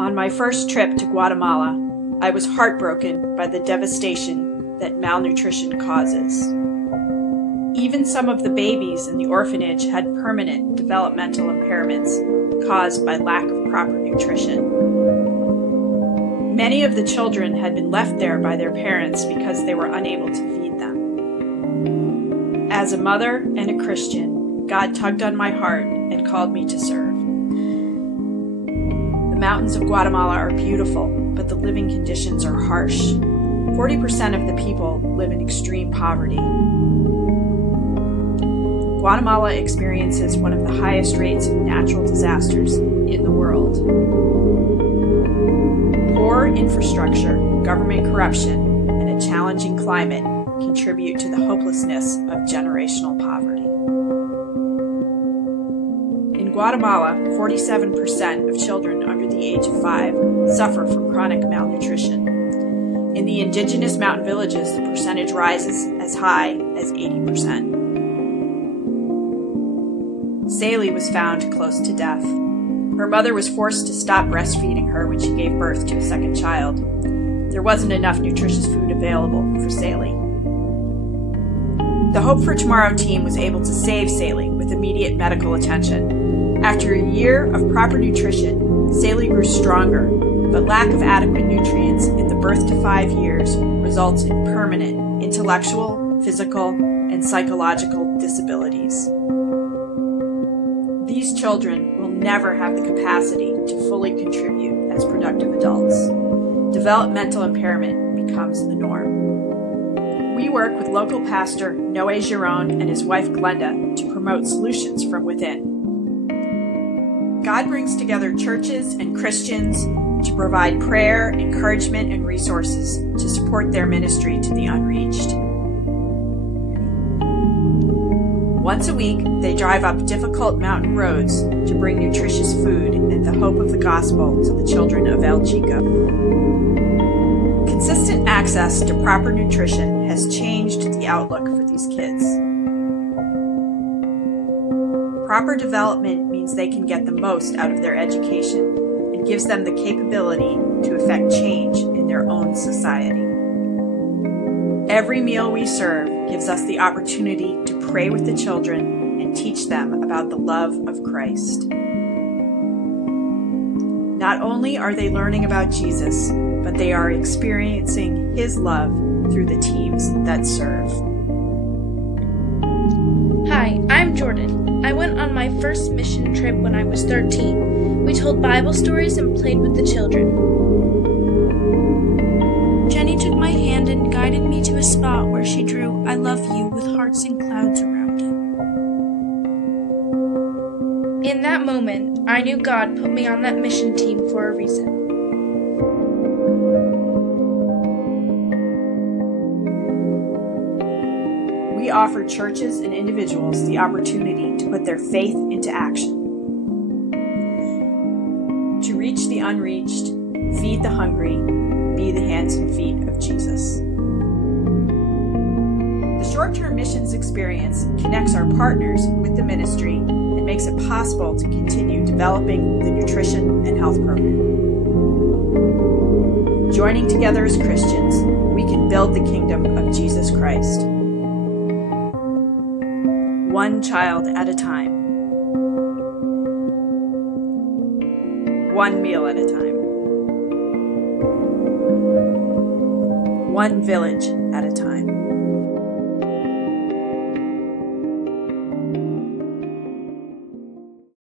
On my first trip to Guatemala, I was heartbroken by the devastation that malnutrition causes. Even some of the babies in the orphanage had permanent developmental impairments caused by lack of proper nutrition. Many of the children had been left there by their parents because they were unable to feed them. As a mother and a Christian, God tugged on my heart and called me to serve. The mountains of Guatemala are beautiful, but the living conditions are harsh. 40% of the people live in extreme poverty. Guatemala experiences one of the highest rates of natural disasters in the world. Poor infrastructure, government corruption, and a challenging climate contribute to the hopelessness of generational poverty. In Guatemala, 47% of children under the age of 5 suffer from chronic malnutrition. In the indigenous mountain villages, the percentage rises as high as 80%. Salie was found close to death. Her mother was forced to stop breastfeeding her when she gave birth to a second child. There wasn't enough nutritious food available for Salie. The Hope for Tomorrow team was able to save Salie with immediate medical attention. After a year of proper nutrition, Salie grew stronger, but lack of adequate nutrients in the birth to 5 years results in permanent intellectual, physical, and psychological disabilities. These children will never have the capacity to fully contribute as productive adults. Developmental impairment becomes the norm. We work with local pastor Noé Giron and his wife Glenda to promote solutions from within. God brings together churches and Christians to provide prayer, encouragement, and resources to support their ministry to the unreached. Once a week, they drive up difficult mountain roads to bring nutritious food and the hope of the gospel to the children of El Chico. Consistent access to proper nutrition has changed the outlook for these kids. Proper development means they can get the most out of their education and gives them the capability to effect change in their own society. Every meal we serve gives us the opportunity to pray with the children and teach them about the love of Christ. Not only are they learning about Jesus, but they are experiencing His love through the teams that serve. Hi, I'm Jordan. I went on my first mission trip when I was 13. We told Bible stories and played with the children. Jenny took my hand and guided me to a spot where she drew "I love you" with hearts and clouds around it. In that moment, I knew God put me on that mission team for a reason. We offer churches and individuals the opportunity to put their faith into action. To reach the unreached, feed the hungry, be the hands and feet of Jesus. The short-term missions experience connects our partners with the ministry and makes it possible to continue developing the nutrition and health program. Joining together as Christians, we can build the kingdom of Jesus Christ. One child at a time. One meal at a time. One village at a time.